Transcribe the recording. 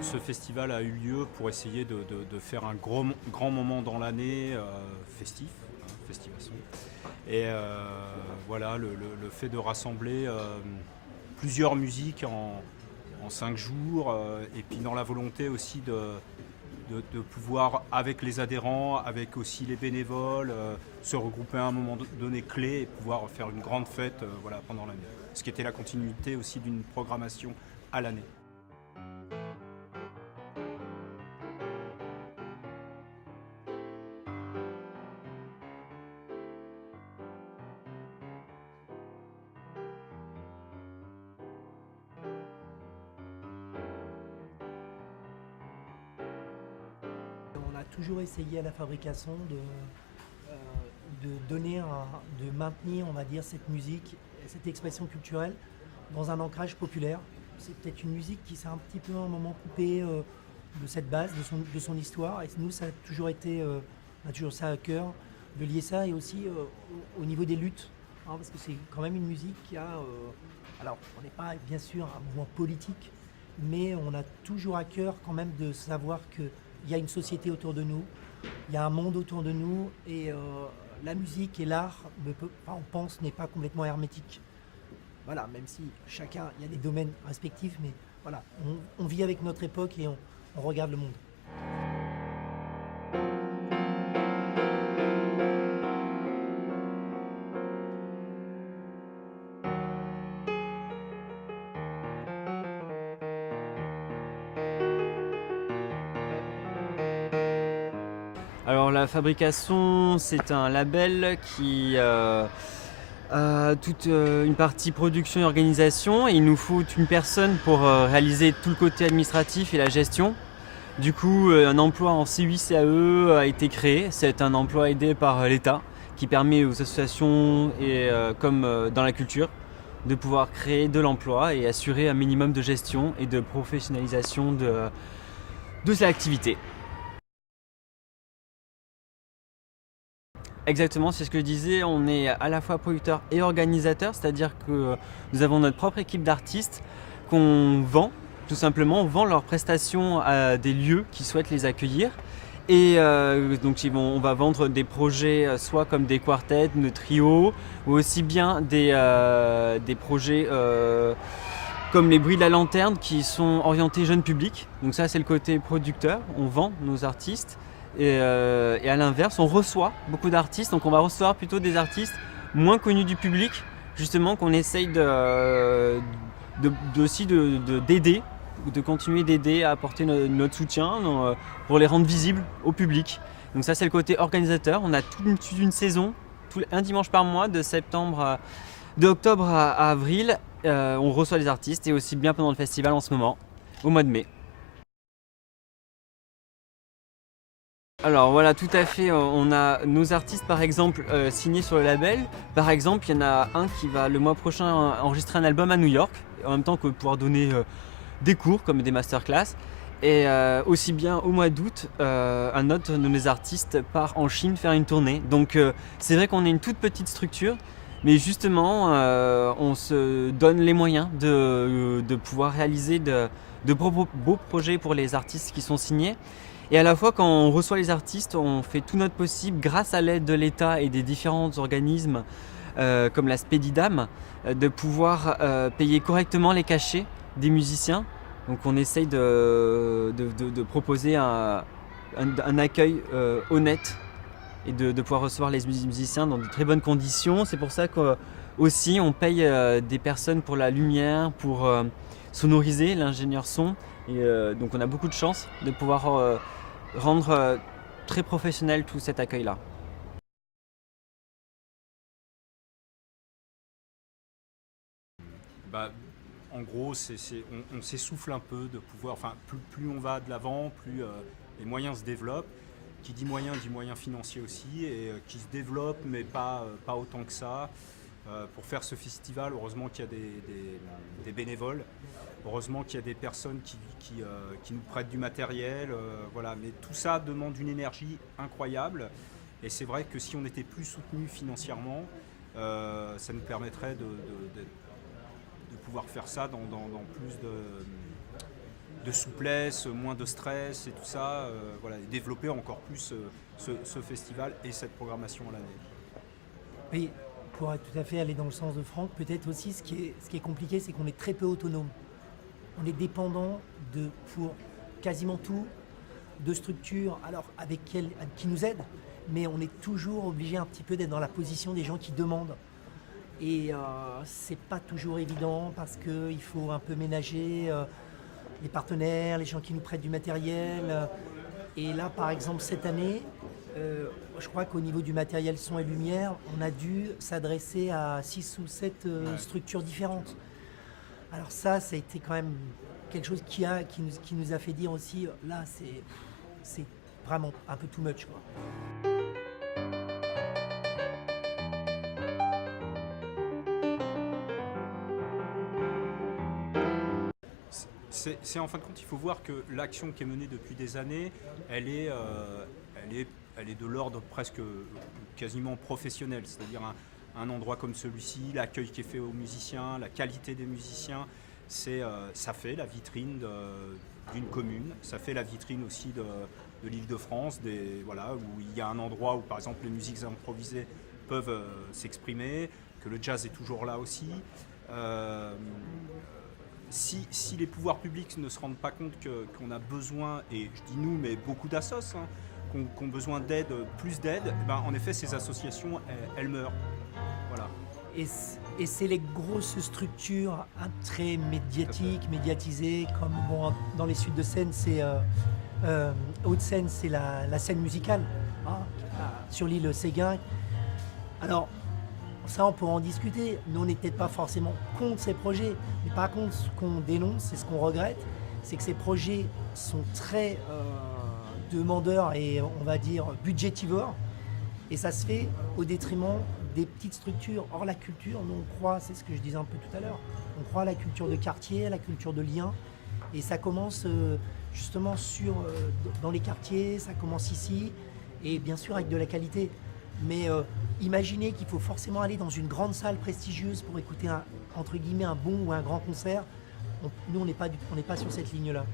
Ce festival a eu lieu pour essayer de faire un grand moment dans l'année festif, hein, festivation. Et voilà, le fait de rassembler plusieurs musiques en 5 jours, et puis dans la volonté aussi de pouvoir, avec les adhérents, avec aussi les bénévoles, se regrouper à un moment donné clé et pouvoir faire une grande fête voilà, pendant l'année. Ce qui était la continuité aussi d'une programmation à l'année. On a toujours essayé à la fabrication de donner, de maintenir, on va dire, cette musique, cette expression culturelle dans un ancrage populaire. C'est peut-être une musique qui s'est un petit peu à un moment coupée de cette base, de son histoire. Et nous, ça a toujours été, on a toujours ça à cœur, de lier ça et aussi au niveau des luttes. Hein, parce que c'est quand même une musique qui a... alors, on n'est pas bien sûr un mouvement politique, mais on a toujours à cœur quand même de savoir qu'il y a une société autour de nous, il y a un monde autour de nous, et la musique et l'art, on pense, n'est pas complètement hermétique. Voilà, même si chacun, il y a des domaines respectifs, mais voilà, on vit avec notre époque et on regarde le monde. Alors la fabrication, c'est un label qui a toute une partie production et organisation. Et il nous faut une personne pour réaliser tout le côté administratif et la gestion. Du coup, un emploi en CUI-CAE a été créé. C'est un emploi aidé par l'État qui permet aux associations, et comme dans la culture, de pouvoir créer de l'emploi et assurer un minimum de gestion et de professionnalisation de cette activité. Exactement, c'est ce que je disais, on est à la fois producteur et organisateur, c'est-à-dire que nous avons notre propre équipe d'artistes qu'on vend, tout simplement, on vend leurs prestations à des lieux qui souhaitent les accueillir. Et donc on va vendre des projets soit comme des quartets, des trios, ou aussi bien des projets comme les bruits de la lanterne qui sont orientés jeune public. Donc ça c'est le côté producteur, on vend nos artistes. Et à l'inverse, on reçoit beaucoup d'artistes, donc on va recevoir plutôt des artistes moins connus du public, justement qu'on essaye d'aider, de continuer d'aider à apporter notre soutien pour les rendre visibles au public. Donc ça c'est le côté organisateur, on a toute une saison, un dimanche par mois, de octobre à avril, on reçoit des artistes et aussi bien pendant le festival en ce moment, au mois de mai. Alors voilà, tout à fait. On a nos artistes par exemple signés sur le label. Par exemple, il y en a un qui va le mois prochain enregistrer un album à New York, en même temps que pouvoir donner des cours comme des masterclass. Et aussi bien au mois d'août, un autre de nos artistes part en Chine faire une tournée. Donc c'est vrai qu'on est une toute petite structure, mais justement on se donne les moyens de pouvoir réaliser de beaux projets pour les artistes qui sont signés. Et à la fois, quand on reçoit les artistes, on fait tout notre possible, grâce à l'aide de l'État et des différents organismes comme la Spedidam, de pouvoir payer correctement les cachets des musiciens. Donc on essaye de proposer un accueil honnête et de pouvoir recevoir les musiciens dans de très bonnes conditions. C'est pour ça qu'aussi on paye des personnes pour la lumière, pour sonoriser, l'ingénieur son. Et donc on a beaucoup de chance de pouvoir rendre très professionnel tout cet accueil-là. Bah, en gros, on s'essouffle un peu de pouvoir, enfin, plus on va de l'avant, plus les moyens se développent. Qui dit moyens financiers aussi, et qui se développent, mais pas autant que ça. Pour faire ce festival, heureusement qu'il y a des bénévoles, heureusement qu'il y a des personnes qui nous prêtent du matériel, voilà. Mais tout ça demande une énergie incroyable, et c'est vrai que si on était plus soutenu financièrement, ça nous permettrait de pouvoir faire ça dans plus de souplesse, moins de stress et tout ça, voilà, et développer encore plus ce festival et cette programmation à l'année. Oui, pour tout à fait aller dans le sens de Franck, peut-être aussi ce qui est compliqué, c'est qu'on est très peu autonome. On est dépendant pour quasiment tout de structures alors qui nous aident, mais on est toujours obligé un petit peu d'être dans la position des gens qui demandent. Et c'est pas toujours évident parce qu'il faut un peu ménager les partenaires, les gens qui nous prêtent du matériel. Et là, par exemple, cette année, je crois qu'au niveau du matériel son et lumière, on a dû s'adresser à 6 ou 7 structures différentes. Alors ça a été quand même quelque chose qui nous a fait dire aussi, là, c'est vraiment un peu too much, quoi. C'est en fin de compte, il faut voir que l'action qui est menée depuis des années, elle est de l'ordre presque quasiment professionnel. C'est-à-dire un endroit comme celui-ci, l'accueil qui est fait aux musiciens, la qualité des musiciens, ça fait la vitrine d'une commune, ça fait la vitrine aussi de l'Île-de-France, voilà, où il y a un endroit où par exemple les musiques improvisées peuvent s'exprimer, que le jazz est toujours là aussi. Si les pouvoirs publics ne se rendent pas compte qu'on a besoin, et je dis nous, mais beaucoup d'assos, qu'on a besoin d'aide, plus d'aide, ben, en effet, ces associations, elles meurent. Voilà. Et c'est les grosses structures très médiatisées, comme dans les suites de scène, c'est Haute-Seine, c'est la scène musicale, sur l'île Séguin. Alors, ça, on pourra en discuter. Nous, on n'est peut-être pas forcément contre ces projets. Mais par contre, ce qu'on dénonce, c'est ce qu'on regrette, c'est que ces projets sont très demandeurs et, on va dire, budgétivores. Et ça se fait au détriment des petites structures. Or, la culture, nous, on croit, c'est ce que je disais un peu tout à l'heure, on croit à la culture de quartier, à la culture de lien. Et ça commence justement dans les quartiers, ça commence ici. Et bien sûr, avec de la qualité. Mais imaginez qu'il faut forcément aller dans une grande salle prestigieuse pour écouter entre guillemets un bon ou un grand concert. Nous, on n'est pas sur cette ligne-là.